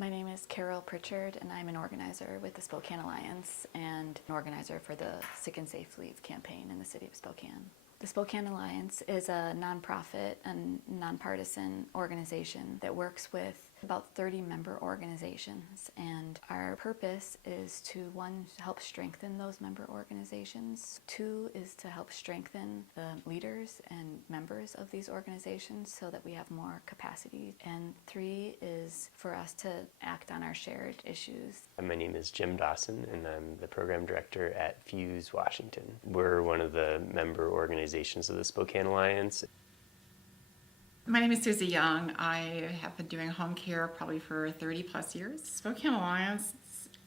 My name is Carol Pritchard, and I'm an organizer with the Spokane Alliance and an organizer for the Sick and Safe Leave campaign in the city of Spokane. The Spokane Alliance is a nonprofit and nonpartisan organization that works with about 30 member organizations, and our purpose is to, one, help strengthen those member organizations, two, is to help strengthen the leaders and members of these organizations so that we have more capacity, and three is for us to act on our shared issues. My name is Jim Dawson, and I'm the program director at Fuse, Washington. We're one of the member organizations of the Spokane Alliance. My name is Susie Young. I have been doing home care probably for 30 plus years. Spokane Alliance,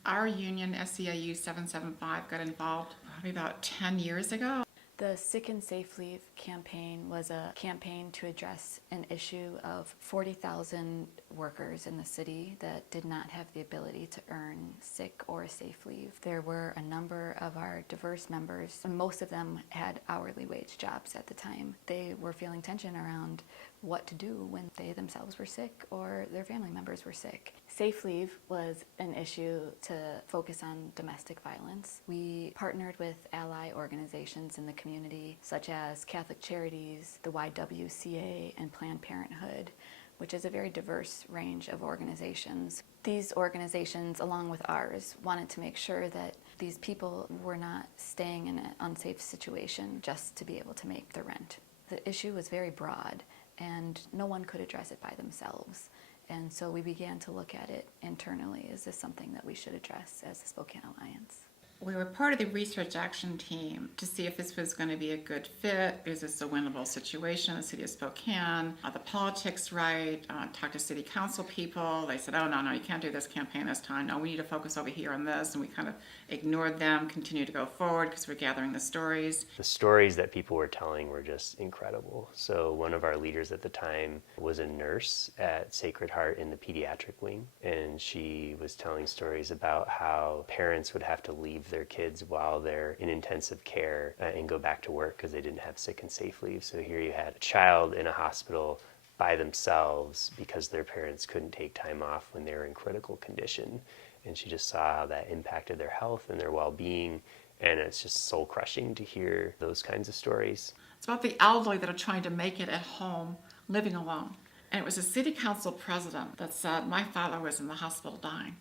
our union, SEIU 775, got involved probably about 10 years ago. The Sick and Safe Leave campaign was a campaign to address an issue of 40,000 workers in the city that did not have the ability to earn sick or safe leave. There were a number of our diverse members, and most of them had hourly wage jobs at the time. They were feeling tension around what to do when they themselves were sick or their family members were sick. Safe leave was an issue to focus on domestic violence. We partnered with ally organizations in the community, such as Catholic Charities, the YWCA, and Planned Parenthood, which is a very diverse range of organizations. These organizations, along with ours, wanted to make sure that these people were not staying in an unsafe situation just to be able to make the rent. The issue was very broad, and no one could address it by themselves. And so we began to look at it internally. Is this something that we should address as the Spokane Alliance? We were part of the research action team to see if this was going to be a good fit. Is this a winnable situation in the city of Spokane? Are the politics right? Talked to city council people. They said, oh, no, you can't do this campaign this time. No, we need to focus over here on this. And we kind of ignored them, continued to go forward because we're gathering the stories. The stories that people were telling were just incredible. So one of our leaders at the time was a nurse at Sacred Heart in the pediatric wing, and she was telling stories about how parents would have to leave their kids while they're in intensive care and go back to work because they didn't have sick and safe leave. So here you had a child in a hospital by themselves because their parents couldn't take time off when they were in critical condition. And she just saw how that impacted their health and their well-being. And it's just soul crushing to hear those kinds of stories. It's about the elderly that are trying to make it at home, living alone. And it was a city council president that said, my father was in the hospital dying.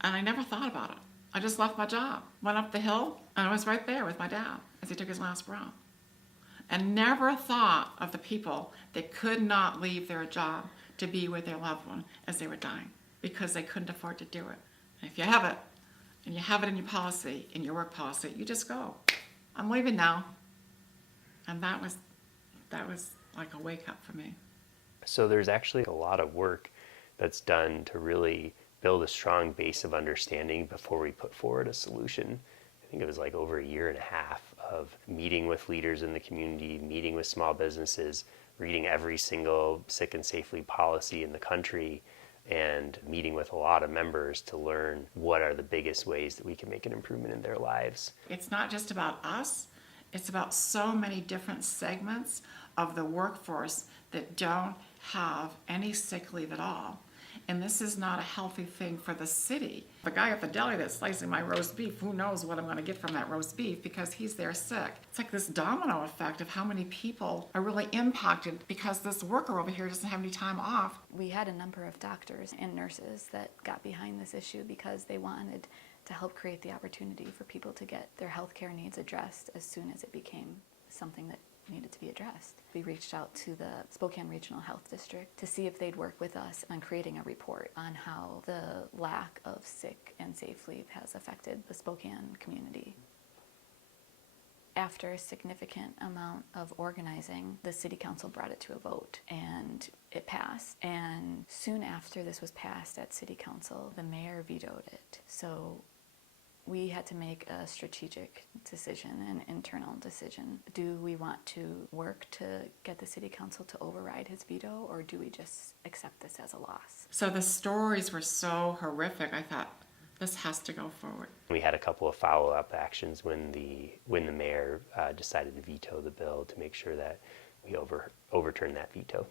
And I never thought about it. I just left my job, went up the hill, and I was right there with my dad as he took his last breath. And never thought of the people that could not leave their job to be with their loved one as they were dying because they couldn't afford to do it. And if you have it, and you have it in your policy, in your work policy, you just go, I'm leaving now. And that was like a wake up for me. So there's actually a lot of work that's done to really build a strong base of understanding before we put forward a solution. I think it was like over a year and a half of meeting with leaders in the community, meeting with small businesses, reading every single sick and safe leave policy in the country, and meeting with a lot of members to learn what are the biggest ways that we can make an improvement in their lives. It's not just about us, it's about so many different segments of the workforce that don't have any sick leave at all. And this is not a healthy thing for the city. The guy at the deli that's slicing my roast beef, who knows what I'm going to get from that roast beef because he's there sick. It's like this domino effect of how many people are really impacted because this worker over here doesn't have any time off. We had a number of doctors and nurses that got behind this issue because they wanted to help create the opportunity for people to get their healthcare needs addressed as soon as it became something that needed to be addressed. We reached out to the Spokane Regional Health District to see if they'd work with us on creating a report on how the lack of sick and safe leave has affected the Spokane community. After a significant amount of organizing, the city council brought it to a vote and it passed. And soon after this was passed at city council, the mayor vetoed it. So we had to make a strategic decision, an internal decision. Do we want to work to get the city council to override his veto, or do we just accept this as a loss? So the stories were so horrific, I thought, this has to go forward. We had a couple of follow-up actions when the mayor decided to veto the bill to make sure that we overturned that veto.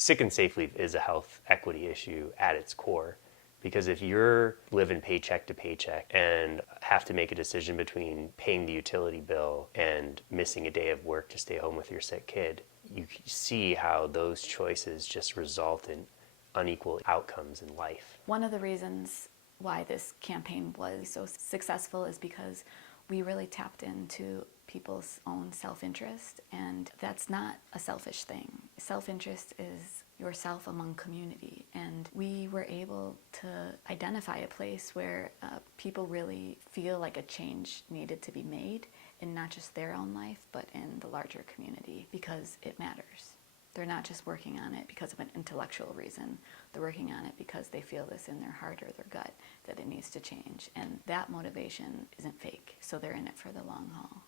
sick and safe leave is a health equity issue at its core. Because if you're living paycheck to paycheck and have to make a decision between paying the utility bill and missing a day of work to stay home with your sick kid, you see how those choices just result in unequal outcomes in life. One of the reasons why this campaign was so successful is because we really tapped into people's own self-interest, and that's not a selfish thing. Self-interest is yourself among community, and we were able to identify a place where people really feel like a change needed to be made in not just their own life, but in the larger community, because it matters. They're not just working on it because of an intellectual reason. They're working on it because they feel this in their heart or their gut that it needs to change. And that motivation isn't fake, so they're in it for the long haul.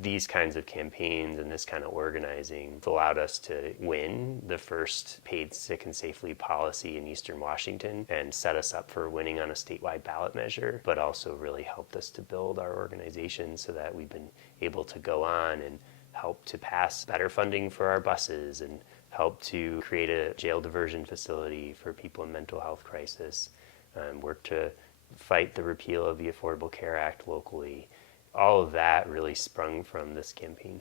These kinds of campaigns and this kind of organizing allowed us to win the first paid sick and safe leave policy in Eastern Washington and set us up for winning on a statewide ballot measure, but also really helped us to build our organization so that we've been able to go on and help to pass better funding for our buses and help to create a jail diversion facility for people in mental health crisis, work to fight the repeal of the Affordable Care Act locally. All of that really sprung from this campaign.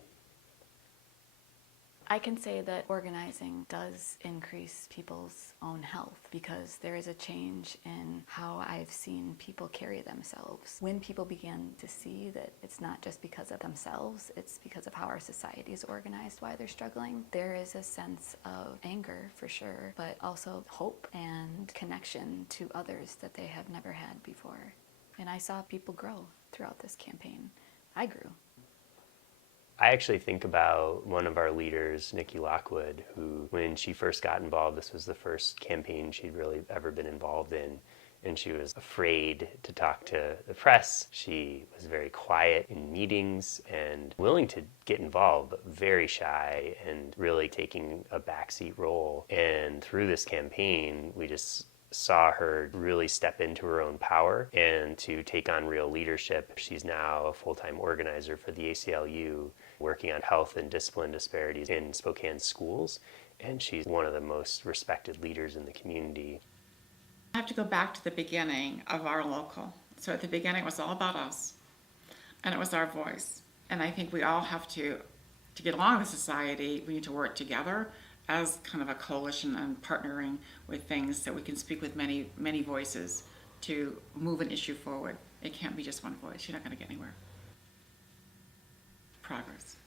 I can say that organizing does increase people's own health because there is a change in how I've seen people carry themselves. When people begin to see that it's not just because of themselves, it's because of how our society is organized why they're struggling, there is a sense of anger for sure, but also hope and connection to others that they have never had before. And I saw people grow throughout this campaign. I grew. I actually think about one of our leaders, Nikki Lockwood, who, when she first got involved, this was the first campaign she'd really ever been involved in, and she was afraid to talk to the press. She was very quiet in meetings and willing to get involved, but very shy and really taking a backseat role. And through this campaign, we just saw her really step into her own power and to take on real leadership. She's now a full-time organizer for the ACLU, working on health and discipline disparities in Spokane schools, and she's one of the most respected leaders in the community. I have to go back to the beginning of our local. So at the beginning, it was all about us, and it was our voice. And I think we all have to get along with society, we need to work together as kind of a coalition and partnering with things so we can speak with many, many voices to move an issue forward. It can't be just one voice. You're not going to get anywhere. Progress.